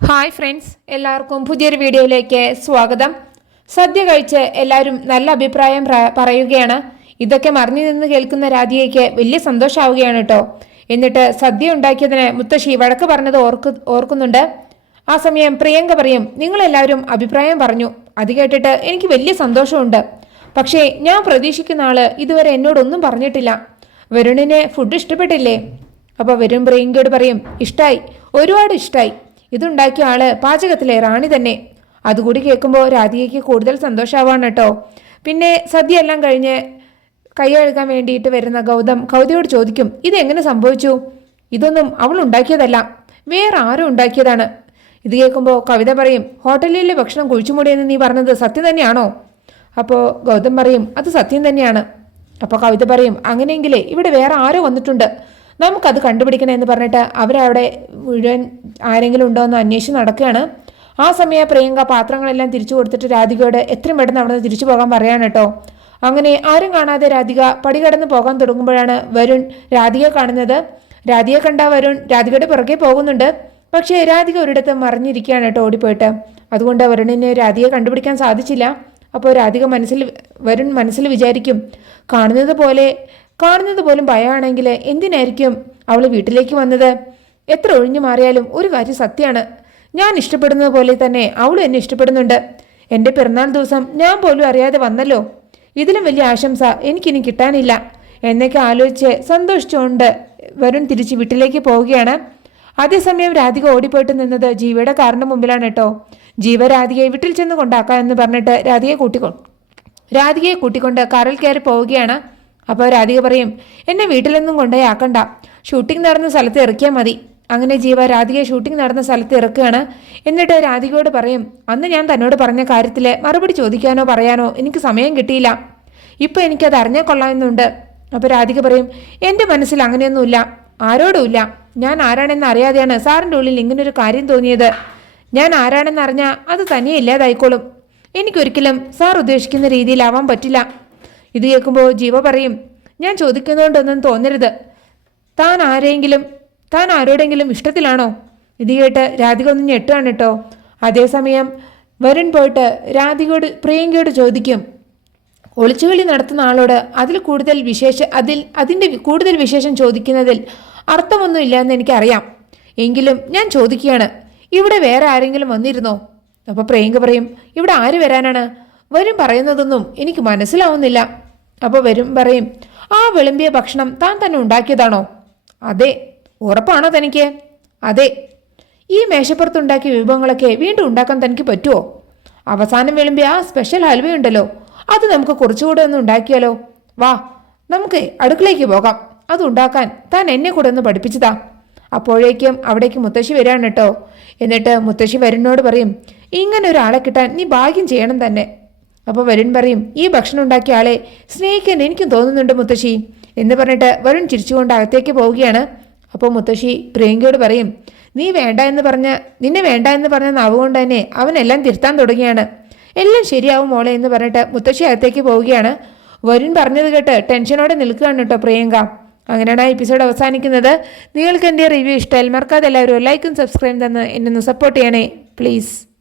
Hi friends എല്ലാവർക്കും പുതിയൊരു വീഡിയോയിലേക്ക് സ്വാഗതം. സദ്യ കഴിച്ച് എല്ലാവരും നല്ല അഭിപ്രായം പറയുകയാണ്. ഇതൊക്കെ മറിഞ്ഞു നിന്ന് കേൾക്കുന്ന രാധികയ്ക്ക് വലിയ സന്തോഷമാവുകയാണ് കേട്ടോ. എന്നിട്ട് സദ്യ ഉണ്ടാക്കിയതിന് മുത്തശ്ശി വഴക്ക് പറഞ്ഞത് ഓർക്ക് ഓർക്കുന്നുണ്ട്. ആ സമയം പ്രിയങ്ക പറയും നിങ്ങളെല്ലാവരും അഭിപ്രായം പറഞ്ഞു. അത് കേട്ടിട്ട് എനിക്ക് വലിയ സന്തോഷമുണ്ട്. പക്ഷേ ഞാൻ പ്രതീക്ഷിക്കുന്ന ആൾ ഇതുവരെ എന്നോടൊന്നും പറഞ്ഞിട്ടില്ല. വരുണിന് ഫുഡ് ഇഷ്ടപ്പെട്ടില്ലേ? അപ്പോൾ വരും പ്രിയങ്കയോട് പറയും ഇഷ്ടായി. ഒരുപാട് ഇഷ്ടായി. ഇതുണ്ടാക്കിയ ആൾ പാചകത്തിലെ റാണി തന്നെ. അതുകൂടി കേൾക്കുമ്പോൾ രാധികയ്ക്ക് കൂടുതൽ സന്തോഷമാവാണ് കേട്ടോ. പിന്നെ സദ്യ എല്ലാം കഴിഞ്ഞ് കൈയഴുകാൻ വേണ്ടിയിട്ട് വരുന്ന ഗൗതം കൗതിയോട് ചോദിക്കും ഇതെങ്ങനെ സംഭവിച്ചു? ഇതൊന്നും അവൾ ഉണ്ടാക്കിയതല്ല. വേറെ ആരും ഉണ്ടാക്കിയതാണ്. ഇത് കേൾക്കുമ്പോൾ കവിത പറയും ഹോട്ടലിലെ ഭക്ഷണം കുഴിച്ചുമൂടിയെന്ന് നീ പറഞ്ഞത് സത്യം തന്നെയാണോ? അപ്പോൾ ഗൗതം പറയും അത് സത്യം തന്നെയാണ്. അപ്പോൾ കവിത പറയും അങ്ങനെയെങ്കിലേ ഇവിടെ വേറെ ആരോ വന്നിട്ടുണ്ട്. നമുക്കത് കണ്ടുപിടിക്കണം എന്ന് പറഞ്ഞിട്ട് അവരവിടെ മുഴുവൻ ആരെങ്കിലും ഉണ്ടോ എന്ന് അന്വേഷിച്ച് നടക്കുകയാണ്. ആ സമയം പ്രിയങ്ക പാത്രങ്ങളെല്ലാം തിരിച്ചു കൊടുത്തിട്ട് രാധികയോട് എത്രയും പെട്ടെന്ന് അവിടെ നിന്ന് തിരിച്ചു പോകാൻ പറയാണ് കേട്ടോ. അങ്ങനെ ആരും കാണാതെ രാധിക പടി കടന്ന് പോകാൻ തുടങ്ങുമ്പോഴാണ് വരുൺ രാധിക കാണുന്നത്. രാധിക കണ്ട വരുൺ രാധികയുടെ പുറകെ പോകുന്നുണ്ട്. പക്ഷേ രാധിക ഒരിടത്ത് മറിഞ്ഞിരിക്കുകയാണ് കേട്ടോ ഓടിപ്പോയിട്ട്. അതുകൊണ്ട് വരുണിന് രാധിക കണ്ടുപിടിക്കാൻ സാധിച്ചില്ല. അപ്പോൾ രാധിക മനസ്സിൽ വരുൺ മനസ്സിൽ വിചാരിക്കും കാണുന്നത് പോലെ കാണുന്നത് പോലും ഭയമാണെങ്കിൽ എന്തിനായിരിക്കും അവൾ വീട്ടിലേക്ക് വന്നത്? എത്ര ഒഴിഞ്ഞു മാറിയാലും ഒരു കാര്യം സത്യമാണ്. ഞാൻ ഇഷ്ടപ്പെടുന്നത് പോലെ തന്നെ അവളും എന്നെ ഇഷ്ടപ്പെടുന്നുണ്ട്. എന്റെ പിറന്നാൾ ദിവസം ഞാൻ പോലും അറിയാതെ വന്നല്ലോ. ഇതിലും വലിയ ആശംസ എനിക്കിനി കിട്ടാനില്ല. എന്നൊക്കെ ആലോചിച്ച് സന്തോഷിച്ചുകൊണ്ട് വരുൺ തിരിച്ച് വീട്ടിലേക്ക് പോവുകയാണ്. അതേസമയം രാധിക ഓടിപ്പോയിട്ട് നിന്നത് ജീവയുടെ കാറിന് മുമ്പിലാണ് കേട്ടോ. ജീവ രാധികയെ വീട്ടിൽ ചെന്ന് കൊണ്ടാക്കാം എന്ന് പറഞ്ഞിട്ട് രാധികയെ കൂട്ടിക്കൊ രാധികയെ കൂട്ടിക്കൊണ്ട് കാറിൽ കയറി പോവുകയാണ്. അപ്പോൾ രാധിക പറയും എന്നെ വീട്ടിലൊന്നും കൊണ്ടുപോയി ആക്കണ്ട ഷൂട്ടിംഗ് നടന്ന സ്ഥലത്ത് ഇറക്കിയാൽ മതി. അങ്ങനെ ജീവ രാധിക ഷൂട്ടിംഗ് നടന്ന സ്ഥലത്ത് ഇറക്കുകയാണ്. എന്നിട്ട് രാധികയോട് പറയും അന്ന് ഞാൻ തന്നോട് പറഞ്ഞ കാര്യത്തിൽ മറുപടി ചോദിക്കാനോ പറയാനോ എനിക്ക് സമയം കിട്ടിയില്ല. ഇപ്പൊ എനിക്കത് അറിഞ്ഞാൽ കൊള്ളാമെന്നുണ്ട്. അപ്പോൾ രാധിക പറയും എന്റെ മനസ്സിൽ അങ്ങനെയൊന്നുമില്ല. ആരോടുമില്ല. ഞാൻ ആരാണെന്ന് അറിയാതെയാണ് സാറിന്റെ ഉള്ളിൽ ഇങ്ങനൊരു കാര്യം തോന്നിയത്. ഞാൻ ആരാണെന്ന് അറിഞ്ഞാൽ അത് തനിയെ ഇല്ലാതായിക്കോളും. എനിക്കൊരിക്കലും സാർ ഉദ്ദേശിക്കുന്ന രീതിയിലാവാൻ പറ്റില്ല. ഇത് കേൾക്കുമ്പോൾ ജീവ പറയും ഞാൻ ചോദിക്കുന്നതുകൊണ്ടൊന്നും തോന്നരുത്. താൻ ആരെങ്കിലും താൻ ആരോടെങ്കിലും ഇഷ്ടത്തിലാണോ? ഇത് കേട്ട് രാധിക ഒന്ന് ഞെട്ടുകയാണ് കേട്ടോ. അതേസമയം വരുൺ പോയിട്ട് രാധികയോട് പ്രിയങ്കയോട് ചോദിക്കും ഒളിച്ചുകളി നടത്തുന്ന ആളോട് അതിൽ കൂടുതൽ വിശേഷ അതിൽ അതിന്റെ കൂടുതൽ വിശേഷം ചോദിക്കുന്നതിൽ അർത്ഥമൊന്നുമില്ല എന്ന് എനിക്കറിയാം. എങ്കിലും ഞാൻ ചോദിക്കുകയാണ് ഇവിടെ വേറെ ആരെങ്കിലും വന്നിരുന്നോ? അപ്പോൾ പ്രിയങ്ക പറയും ഇവിടെ ആര് വരാനാണ്? വരും പറയുന്നതൊന്നും എനിക്ക് മനസ്സിലാവുന്നില്ല. അപ്പോൾ വരും പറയും ആ വിളമ്പിയ ഭക്ഷണം താൻ തന്നെ ഉണ്ടാക്കിയതാണോ? അതെ ഉറപ്പാണോ തനിക്ക്? അതെ. ഈ മേശപ്പുറത്തുണ്ടാക്കിയ വിഭവങ്ങളൊക്കെ വീണ്ടും ഉണ്ടാക്കാൻ തനിക്ക് പറ്റുമോ അവസാനം വിളമ്പിയ ആ സ്പെഷ്യൽ ഹൽവയുണ്ടല്ലോ അത് നമുക്ക് കുറച്ചുകൂടെ ഒന്ന് ഉണ്ടാക്കിയാലോ? വാ നമുക്ക് അടുക്കളയ്ക്ക് പോകാം അത് ഉണ്ടാക്കാൻ താൻ എന്നെ കൂടെ ഒന്ന് പഠിപ്പിച്ചതാ. അപ്പോഴേക്കും അവിടേക്ക് മുത്തശ്ശി വരാണ് കേട്ടോ. എന്നിട്ട് മുത്തശ്ശി വരുന്നോട് പറയും ഇങ്ങനെ ഒരാളെ കിട്ടാൻ നീ ഭാഗ്യം ചെയ്യണം തന്നെ. അപ്പോൾ വരുൺ പറയും ഈ ഭക്ഷണം ഉണ്ടാക്കിയ ആളെ സ്നേഹിക്കാൻ എനിക്കും തോന്നുന്നുണ്ട് മുത്തശ്ശി. എന്ന് പറഞ്ഞിട്ട് വരുൺ ചിരിച്ചുകൊണ്ട് അകത്തേക്ക് പോവുകയാണ്. അപ്പോൾ മുത്തശ്ശി പ്രിയങ്കയോട് പറയും നീ വേണ്ട എന്ന് പറഞ്ഞ നിന്നെ വേണ്ട എന്ന് പറഞ്ഞ നാവുകൊണ്ട് തന്നെ അവനെല്ലാം തിരുത്താൻ തുടങ്ങിയാണ്. എല്ലാം ശരിയാവും മോളെ എന്ന് പറഞ്ഞിട്ട് മുത്തശ്ശി അകത്തേക്ക് പോവുകയാണ്. വരുൺ പറഞ്ഞത് കേട്ട് ടെൻഷനോടെ നിൽക്കുകയാണ് കേട്ടോ പ്രിയങ്ക. അങ്ങനെയാണ് ആ എപ്പിസോഡ് അവസാനിക്കുന്നത്. നിങ്ങൾക്ക് എന്റെ റിവ്യൂ ഇഷ്ടമായാൽ മറക്കാതെ എല്ലാവരും ലൈക്കും സബ്സ്ക്രൈബും തന്ന് എന്നെ ഒന്ന് സപ്പോർട്ട് ചെയ്യണേ പ്ലീസ്